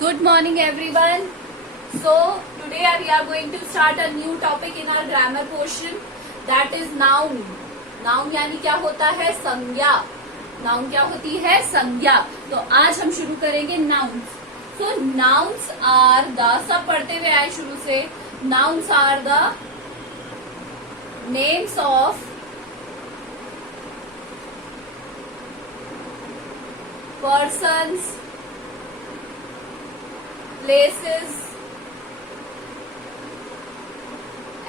Good morning everyone. So today we are going to start a new topic in our grammar portion, that is noun. Noun यानी क्या होता है? संज्ञा. Noun क्या होती है? संज्ञा. तो आज हम शुरू करेंगे nouns. So nouns are the, सब पढ़ते हुए आए शुरू से. Nouns are the names of persons, places,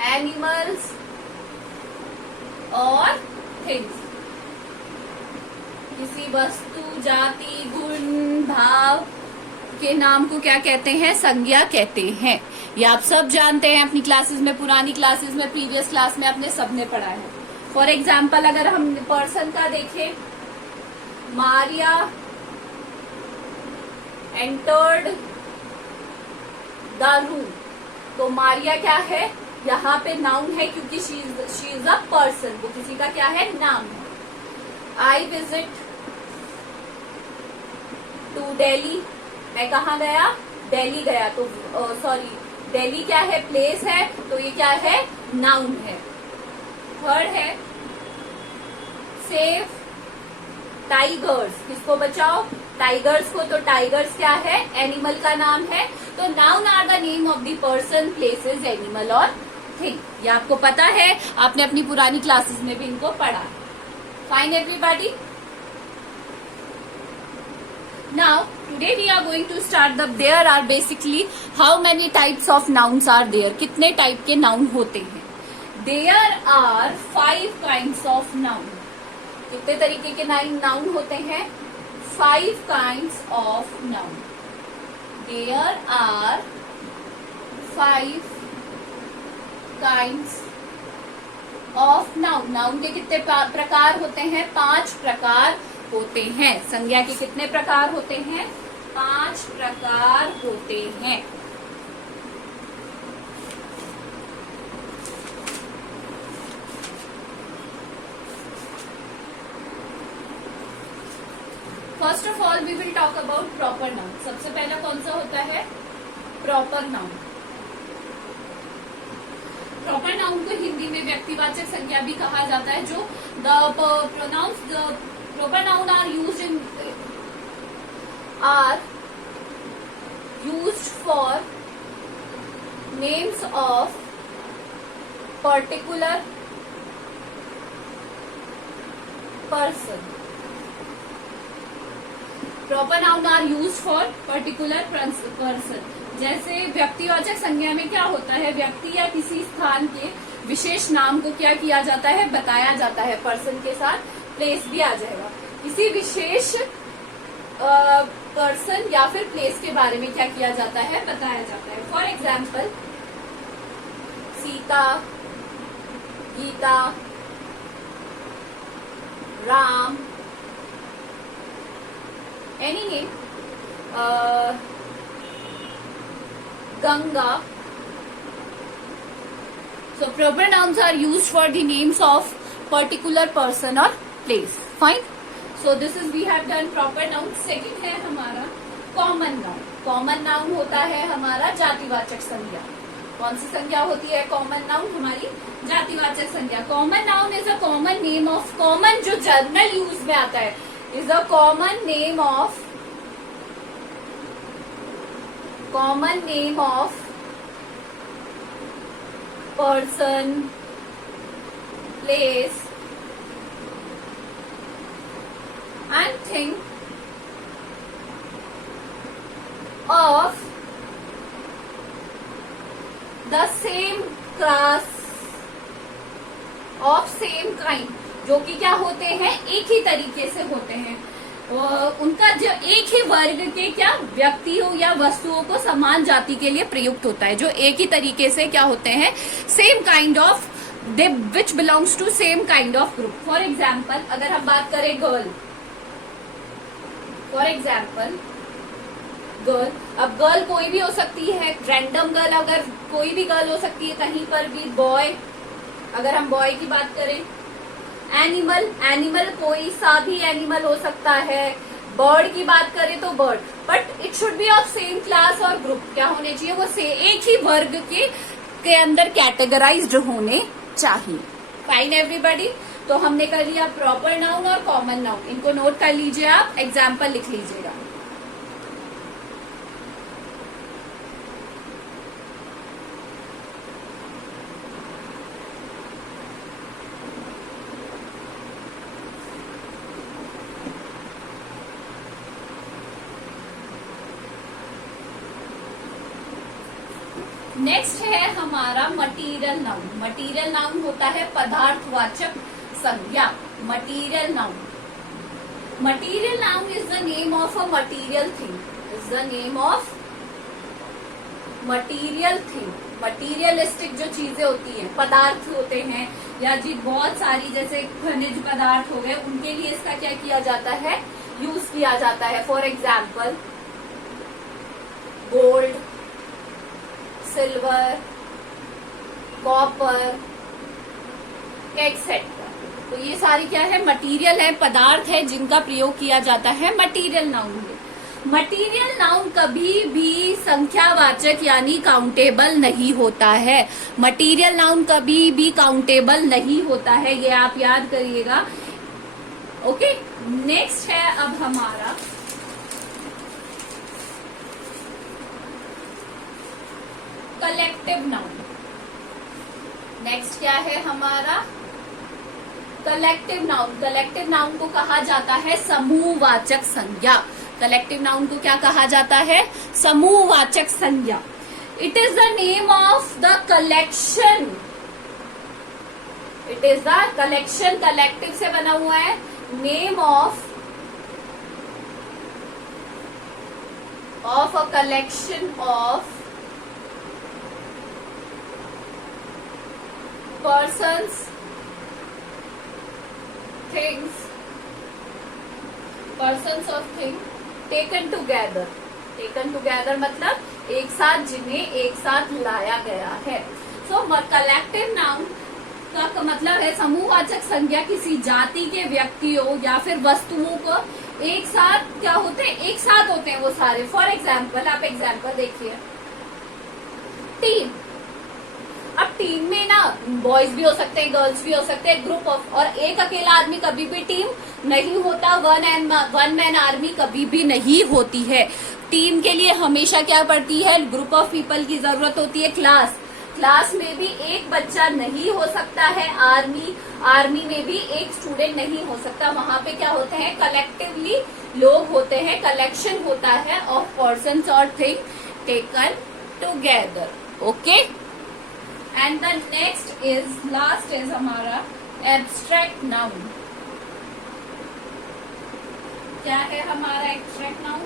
animals और things. किसी वस्तु, जाति, गुण, भाव के नाम को क्या कहते हैं? संज्ञा कहते हैं. ये आप सब जानते हैं, अपनी क्लासेस में, पुरानी क्लासेस में, प्रीवियस क्लास में अपने सबने पढ़ा है. फॉर एग्जाम्पल अगर हम पर्सन का देखें, मारिया एंटर्ड द रूम. तो मारिया क्या है? यहाँ पे नाउन है क्योंकि शी इज अ पर्सन. वो किसी का क्या है? नाम है. I visit to Delhi. मैं कहाँ गया? दिल्ली गया. तो सॉरी, दिल्ली क्या है? प्लेस है. तो ये क्या है? नाउन है. थर्ड है सेव टाइगर्स. किसको बचाओ? टाइगर्स को. तो टाइगर्स क्या है? एनिमल का नाम है. तो noun are the name of the person, places, animal और थिंग. ये आपको पता है, आपने अपनी पुरानी क्लासेस में भी इनको पढ़ा. Fine everybody. Now today we are going to start the, there are basically how many types of nouns are there. कितने टाइप के नाउन होते हैं? There are 5 kinds of noun. कितने तरीके के नाउन होते हैं? 5 kinds of noun. There are 5 kinds of noun. Noun के कितने प्रकार होते हैं? 5 प्रकार होते हैं. संज्ञा के कितने प्रकार होते हैं? 5 प्रकार होते हैं. First of all we will talk about proper noun. सबसे पहला कौन सा होता है? Proper noun. प्रॉपर नाउन को हिंदी में व्यक्तिवाचक संज्ञा भी कहा जाता है. जो the pronouns, the proper noun are used for names of particular person. Proper noun are use for particular person. जैसे व्यक्तिवाचक संज्ञा में क्या होता है? व्यक्ति या किसी स्थान के विशेष नाम को क्या किया जाता है? बताया जाता है. पर्सन के साथ प्लेस भी आ जाएगा. किसी विशेष पर्सन या फिर प्लेस के बारे में क्या किया जाता है? बताया जाता है. For example Sita, Gita, Ram, any name, Ganga. So proper nouns are used for the names of particular person or place. Fine. So this is we have done proper noun. Second है हमारा common noun. Common noun होता है हमारा जातिवाचक संज्ञा. कौन सी संज्ञा होती है? कॉमन नाउन हमारी जातिवाचक संज्ञा. Common noun is a common name of, common जो जनरल यूज में आता है, is a common name of person, place and thing of the same class of same kind. जो कि क्या होते हैं? एक ही तरीके से होते हैं. उनका जो एक ही वर्ग के क्या व्यक्तियों या वस्तुओं को समान जाति के लिए प्रयुक्त होता है. जो एक ही तरीके से क्या होते हैं? Same kind of, they which belongs to same kind of group. For example अगर हम बात करें गर्ल, फॉर एग्जाम्पल गर्ल. अब गर्ल कोई भी हो सकती है, रैंडम गर्ल, अगर कोई भी गर्ल हो सकती है कहीं पर भी. बॉय, अगर हम बॉय की बात करें. एनिमल, एनिमल कोई सा भी एनिमल हो सकता है. बर्ड की बात करें तो bird, but it should be of same class और ग्रुप। क्या होने चाहिए? वो से एक ही वर्ग के अंदर कैटेगराइज्ड होने चाहिए। Fine everybody. तो हमने कर लिया प्रॉपर नाउन और कॉमन नाउन, इनको नोट कर लीजिए, आप एग्जाम्पल लिख लीजिएगा। नेक्स्ट है हमारा मटीरियल नाउन। मटीरियल नाउन होता है पदार्थवाचक संज्ञा। Material noun, material noun is the name of a material thing, is the name of material thing. Materialistic जो चीजें होती हैं, पदार्थ होते हैं या जी बहुत सारी जैसे खनिज पदार्थ हो गए, उनके लिए इसका क्या किया जाता है? यूज किया जाता है। For example gold, silver, copper, etcetera. तो ये सारी क्या है? मटेरियल है, पदार्थ है जिनका प्रयोग किया जाता है मटेरियल नाउन में। मटेरियल नाउन कभी भी संख्यावाचक यानी काउंटेबल नहीं होता है। मटेरियल नाउन कभी भी काउंटेबल नहीं होता है, ये आप याद करिएगा। ओके, नेक्स्ट है अब हमारा कलेक्टिव नाउन। नेक्स्ट क्या है हमारा? Collective noun. कलेक्टिव नाउन को कहा जाता है समूहवाचक संज्ञा। कलेक्टिव नाउन को क्या कहा जाता है? समूहवाचक संज्ञा। It is the name of the collection, it is the collection, collective से बना हुआ है, name of a collection of persons, things, persons of thing taken together। taken together मतलब एक साथ, जिन्हें एक साथ लाया गया है। सो कलेक्टिव नाउन का मतलब है समूहवाचक संज्ञा किसी जाति के व्यक्तियों या फिर वस्तुओं को एक साथ क्या होते हैं? एक साथ होते हैं वो सारे। फॉर एग्जाम्पल, आप एग्जाम्पल देखिए, टीम। अब टीम में ना बॉयज भी हो सकते हैं, गर्ल्स भी हो सकते हैं, ग्रुप ऑफ, और एक अकेला आदमी कभी भी टीम नहीं होता। वन मैन आर्मी कभी भी नहीं होती है। टीम के लिए हमेशा क्या पड़ती है? ग्रुप ऑफ पीपल की जरूरत होती है। क्लास, क्लास में भी एक बच्चा नहीं हो सकता है। आर्मी में भी एक स्टूडेंट नहीं हो सकता। वहां पे क्या होते हैं? कलेक्टिवली लोग होते हैं, कलेक्शन होता है ऑफ पर्सन्स और thing taken together. Okay, and the next is, last is हमारा एब्स्ट्रैक्ट नाउन। क्या है हमारा एब्स्ट्रैक्ट नाउन?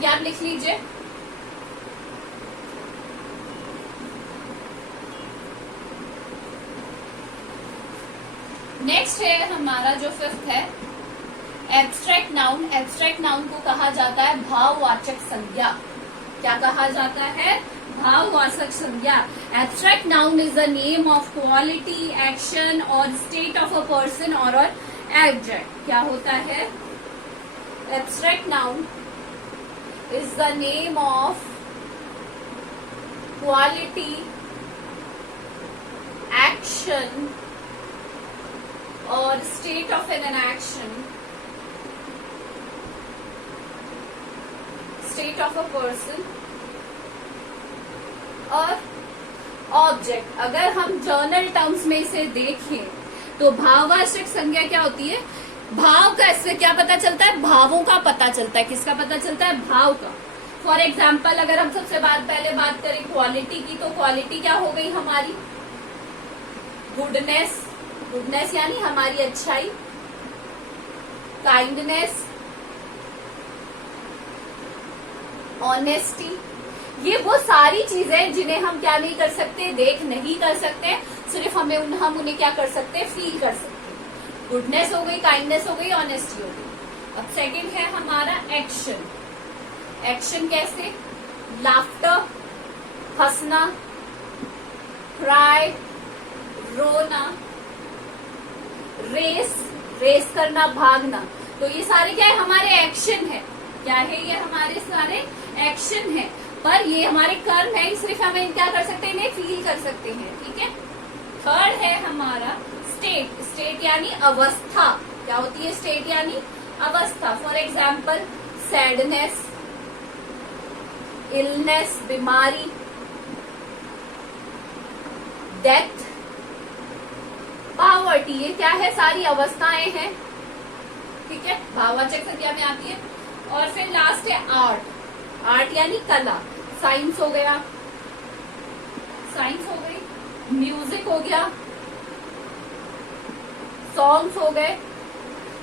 ये आप लिख लीजिए। नेक्स्ट है हमारा जो फिफ्थ है एब्स्ट्रैक्ट नाउन। एब्स्ट्रैक्ट नाउन को कहा जाता है भाववाचक संज्ञा। क्या कहा जाता है? भाववाचक संज्ञा। Abstract noun is the name of quality, action और स्टेट ऑफ अ पर्सन और एब्जेक्ट। क्या होता है? Abstract noun is the name of quality, action or state of an action, state of a person और ऑब्जेक्ट। अगर हम journal terms में इसे देखें तो भाववाचक संज्ञा क्या होती है? भाव का, इससे क्या पता चलता है? भावों का पता चलता है। किसका पता चलता है? भाव का। फॉर एग्जाम्पल, अगर हम सबसे पहले बात करें क्वालिटी की, तो क्वालिटी क्या हो गई हमारी? गुडनेस, गुडनेस यानी हमारी अच्छाई, काइंडनेस, ऑनेस्टी। ये वो सारी चीजें जिन्हें हम क्या नहीं कर सकते? देख नहीं कर सकते, सिर्फ हम उन्हें क्या कर सकते? फील कर सकते। गुडनेस हो गई, काइंडनेस हो गई, ऑनेस्टी हो गई। अब सेकंड है हमारा एक्शन। एक्शन कैसे? लाफ्टर, हंसना, क्राई, रोना, रेस, रेस करना, भागना। तो ये सारे क्या है, हमारे एक्शन है। क्या है ये, हमारे सारे एक्शन है, पर ये हमारे कर्म है, सिर्फ हमें क्या कर सकते हैं, इन्हें फील कर सकते हैं। ठीक है। थर्ड है हमारा स्टेट। स्टेट यानी अवस्था। क्या होती है स्टेट यानी अवस्था। फॉर एग्जाम्पल सैडनेस, इलनेस, बीमारी, डेथ, पावर्टी, ये क्या है, सारी अवस्थाएं हैं। ठीक है, भाववाचक संज्ञा में आती है। और फिर लास्ट है आर्ट। आर्ट यानी कला। साइंस हो गया, साइंस हो गई, म्यूजिक हो गया, सॉन्ग्स हो गए।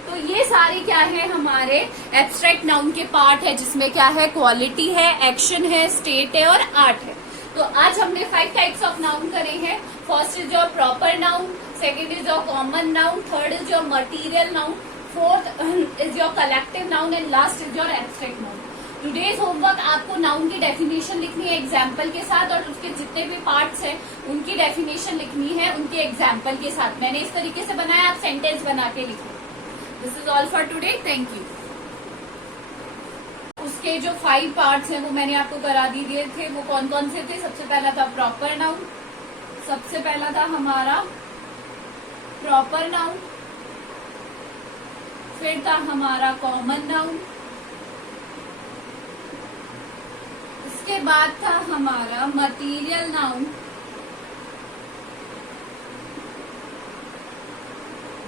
तो ये सारे क्या है, हमारे एब्स्ट्रैक्ट नाउन के पार्ट है, जिसमें क्या है, क्वालिटी है, एक्शन है, स्टेट है और आर्ट है। तो आज हमने 5 टाइप्स ऑफ नाउन करे हैं। First is your proper noun, second is your common noun, third is your material noun, fourth is your collective noun and last is your abstract noun. Today's homework आपको noun की definition लिखनी है example के साथ, और उसके जितने भी पार्ट्स हैं उनकी डेफिनेशन लिखनी है उनके एग्जाम्पल के साथ। मैंने इस तरीके से बनाया, आप सेंटेंस बना के लिखो। This is all for today, thank you. उसके जो 5 पार्ट्स हैं वो मैंने आपको करा दिए थे। वो कौन कौन से थे? सबसे पहला था प्रॉपर नाउन, सबसे पहला था हमारा प्रॉपर नाउन, फिर था हमारा कॉमन नाउन, उसके बाद था हमारा material noun,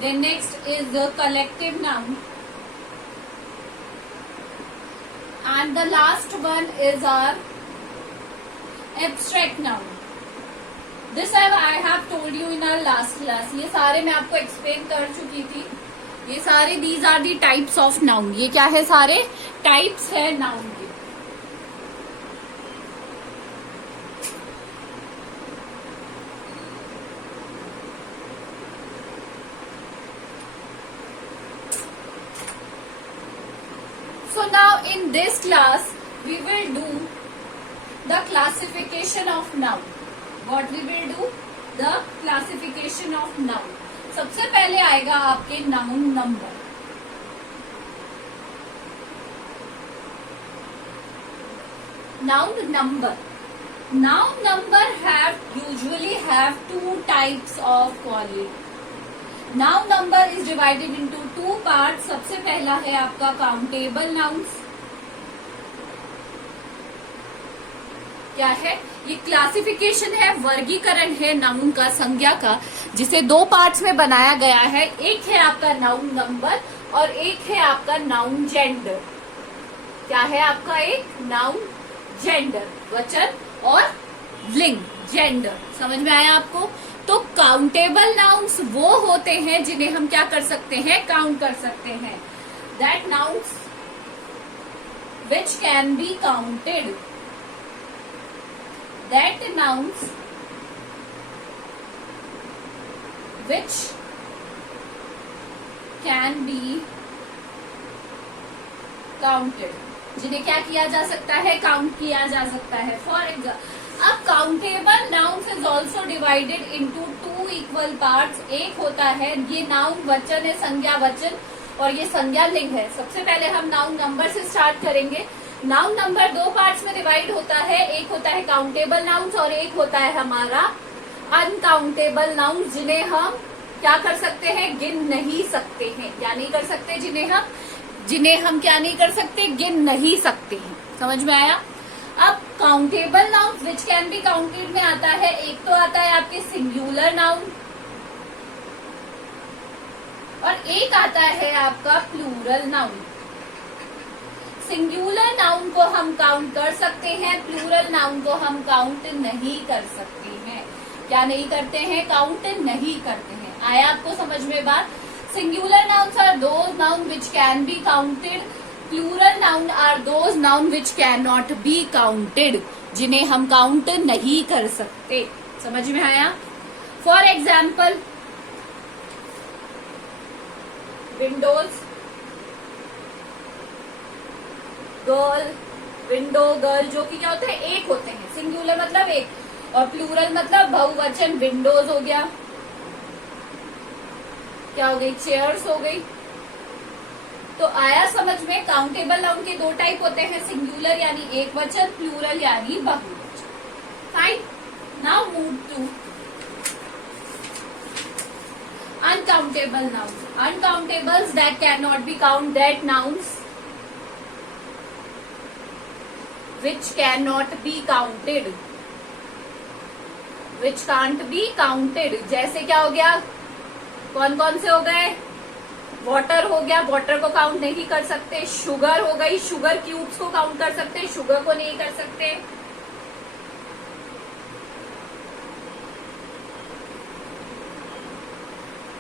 then next is the collective noun, and the last one is our abstract noun. This I have told you in our last class. ये सारे मैं आपको एक्सप्लेन कर चुकी थी। ये सारे these are the types of noun. ये क्या है, सारे टाइप्स है नाउन के। So now in this class we will do the classification of noun. What we will do? The classification of noun. सबसे पहले आएगा आपके noun number. Noun number. Noun number usually have 2 types of quality. Noun number is divided into 2 part. सबसे पहला है आपका countable nouns. क्या है ये? क्लासिफिकेशन है, वर्गीकरण है नाउन का, संज्ञा का, जिसे 2 पार्ट्स में बनाया गया है। एक है आपका नाउन नंबर और एक है आपका नाउन जेंडर। क्या है आपका? एक नाउन जेंडर, वचन और लिंग, जेंडर। समझ में आया आपको? तो काउंटेबल नाउन्स वो होते हैं जिन्हें हम क्या कर सकते हैं, काउंट कर सकते हैं। That nouns which can be counted, that nouns which can be counted, जिन्हें क्या किया जा सकता है, काउंट किया जा सकता है। फॉर एग्जाम्पल, अब countable nouns is also divided into 2 equal parts. एक होता है ये नाउन वचन है, संज्ञा वचन, और ये संज्ञा लिंग है। सबसे पहले हम नाउन नंबर से स्टार्ट करेंगे। नाउन नंबर 2 पार्ट्स में डिवाइड होता है। एक होता है काउंटेबल नाउन्स और एक होता है हमारा अनकाउंटेबल नाउन्स, जिन्हें हम क्या कर सकते हैं, गिन नहीं सकते हैं। क्या नहीं कर सकते? जिन्हें हम क्या नहीं कर सकते, गिन नहीं सकते हैं। समझ में आया? अब countable noun which can be counted में आता है, एक तो आता है आपके सिंगुलर नाउन और एक आता है आपका प्लूरल नाउन। सिंगुलर नाउन को हम काउंट कर सकते हैं, प्लूरल नाउन को हम काउंट नहीं कर सकते हैं। क्या नहीं करते हैं? काउंट नहीं करते हैं। आया आपको समझ में बात? Singular nouns are those noun which can be counted, plural noun are those noun which can not be counted, जिन्हें हम काउंट नहीं कर सकते। समझ में आया? For example windows, girl, window, girl, जो कि क्या होते हैं, एक होते हैं। सिंगुलर मतलब एक और प्लूरल मतलब बहुवचन, विंडोज हो गया, क्या हो गई, चेयर्स हो गई। तो आया समझ में, काउंटेबल नाउन के दो टाइप होते हैं, सिंगुलर यानी एक वचन, प्लूरल यानी बहुवचन। Fine, now move to uncountable nouns. Uncountables that cannot be counted, that nouns which cannot be counted, which can't be counted. जैसे क्या हो गया, कौन कौन से हो गए, वाटर हो गया, वाटर को काउंट नहीं कर सकते, शुगर हो गई, शुगर क्यूब्स को काउंट कर सकते, शुगर को नहीं कर सकते।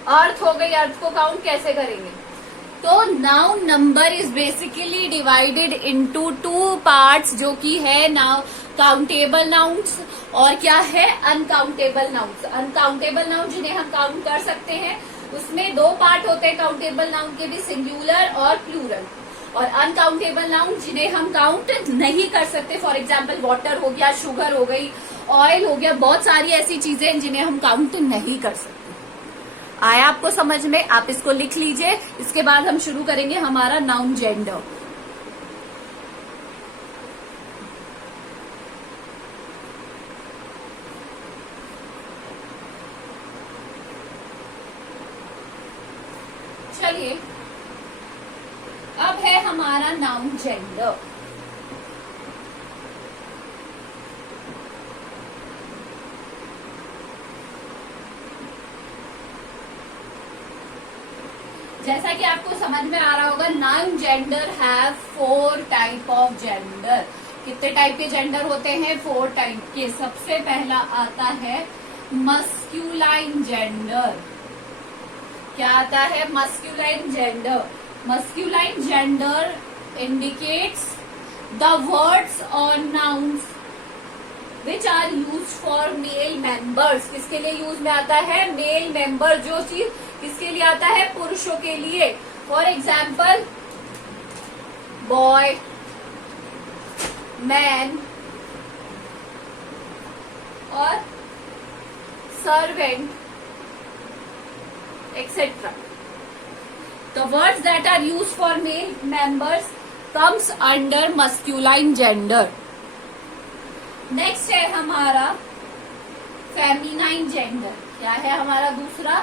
अर्थ हो गई, अर्थ को काउंट कैसे करेंगे। तो noun number is basically divided into two parts, जो कि है नाउ काउंटेबल नाउन्स और क्या है, अनकाउंटेबल नाउन्स। अनकाउंटेबल नाउन जिन्हें हम काउंट कर सकते हैं, उसमें दो पार्ट होते हैं काउंटेबल नाउन के भी, सिंगुलर और प्लूरल। और अनकाउंटेबल नाउन जिन्हें हम काउंट नहीं कर सकते, फॉर एग्जाम्पल वाटर हो गया, शुगर हो गई, ऑयल हो गया, बहुत सारी ऐसी चीजें हैं जिन्हें हम काउंट नहीं कर सकते। आया आपको समझ में, आप इसको लिख लीजिए। इसके बाद हम शुरू करेंगे हमारा नाउन जेंडर। चलिए, अब है हमारा नाउन जेंडर। जैसा कि आपको समझ में आ रहा होगा, noun gender have 4 type of gender. कितने टाइप के जेंडर होते हैं, 4 टाइप के। सबसे पहला आता है मस्क्यूलाइन जेंडर। क्या आता है, masculine gender. Masculine gender indicates the words और nouns which are use for male members. किसके लिए यूज में आता है, मेल मेंबर। जो चीज किसके लिए आता है, पुरुषों के लिए। फॉर एग्जाम्पल बॉय, मैन और servant etcetera. The words that are use for male members comes under masculine gender. Next है हमारा फेमिनाइन जेंडर। क्या है हमारा दूसरा,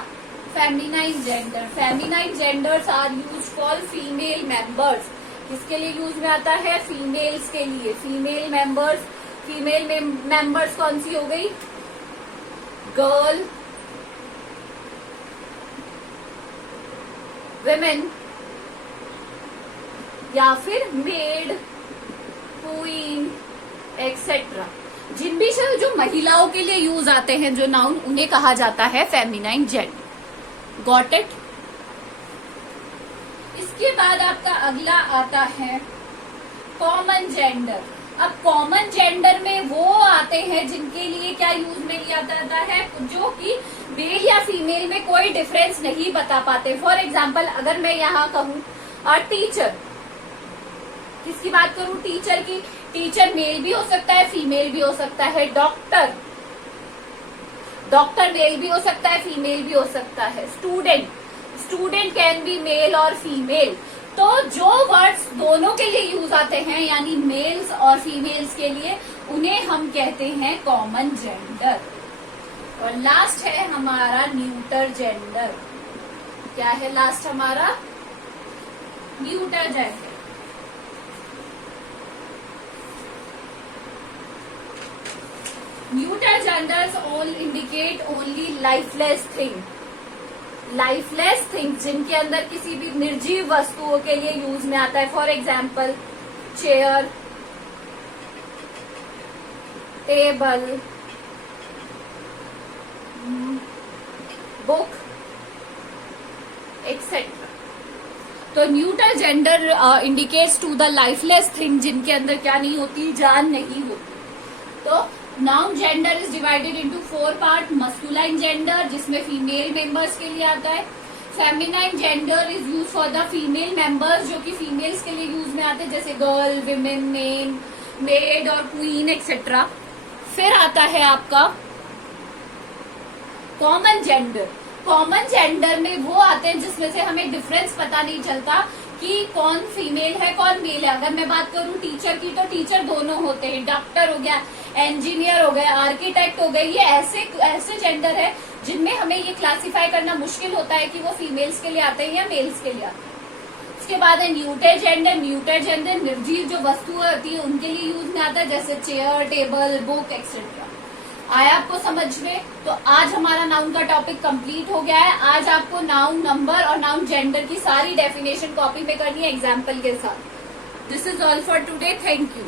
feminine gender. Feminine genders are use for female members. किसके लिए यूज में आता है, फीमेल्स के लिए। फीमेल मेंबर्स, फीमेल मेंबर्स कौन सी हो गई, गर्ल, विमेन या फिर मेड, क्वीन एक्सेट्रा। जिन भी जो महिलाओं के लिए यूज आते हैं जो नाउन, उन्हें कहा जाता है फेमिनाइन जेंडर। Got it. इसके बाद आपका अगला आता है कॉमन जेंडर। अब कॉमन जेंडर में वो आते हैं जिनके लिए क्या यूज में लिया जाता है, जो कि मेल या फीमेल में कोई डिफरेंस नहीं बता पाते। फॉर एग्जाम्पल अगर मैं यहाँ कहूँ टीचर, किसकी बात करूँ, टीचर की। टीचर मेल भी हो सकता है, फीमेल भी हो सकता है। डॉक्टर, डॉक्टर मेल भी हो सकता है, फीमेल भी हो सकता है। Student, student can be male और फीमेल। तो जो वर्ड्स दोनों के लिए यूज आते हैं, यानी मेल्स और फीमेल्स के लिए, उन्हें हम कहते हैं कॉमन जेंडर। और लास्ट है हमारा न्यूटर जेंडर। क्या है लास्ट हमारा, neuter gender. Neuter genders all indicate only lifeless thing. Lifeless thing जिनके अंदर किसी भी निर्जीव वस्तुओं के लिए यूज में आता है। For example chair, table, book etcetera. तो neuter gender indicates to the lifeless thing जिनके अंदर क्या नहीं होती, जान नहीं होती। तो noun gender is divided into 4 part. Masculine gender जिसमें फीमेल मेंबर्स के लिए आता है। Feminine gender is use for the female members, जो कि फीमेल्स के लिए यूज में आते हैं, जैसे गर्ल, विमेन, मेन, मेड और क्वीन एक्सेट्रा। फिर आता है आपका कॉमन जेंडर। कॉमन जेंडर में वो आते हैं जिसमें से हमें डिफरेंस पता नहीं चलता कि कौन फीमेल है कौन मेल है। अगर मैं बात करूं टीचर की, तो टीचर दोनों होते हैं, डॉक्टर हो गया, इंजीनियर हो गया, आर्किटेक्ट हो गए, ये ऐसे जेंडर है जिनमें हमें ये क्लासिफाई करना मुश्किल होता है कि वो फीमेल्स के लिए आते हैं या मेल्स के लिए आते हैं। उसके बाद है न्यूटर जेंडर। न्यूटर जेंडर निर्जीव जो वस्तुएं होती है उनके लिए यूज में आता है, जैसे चेयर, टेबल, बुक एक्सेट्रा। आया आपको समझ में? तो आज हमारा नाउन का टॉपिक कंप्लीट हो गया है। आज आपको नाउन नंबर और नाउन जेंडर की सारी डेफिनेशन कॉपी में करनी है एग्जाम्पल के साथ। This is all for today. Thank you.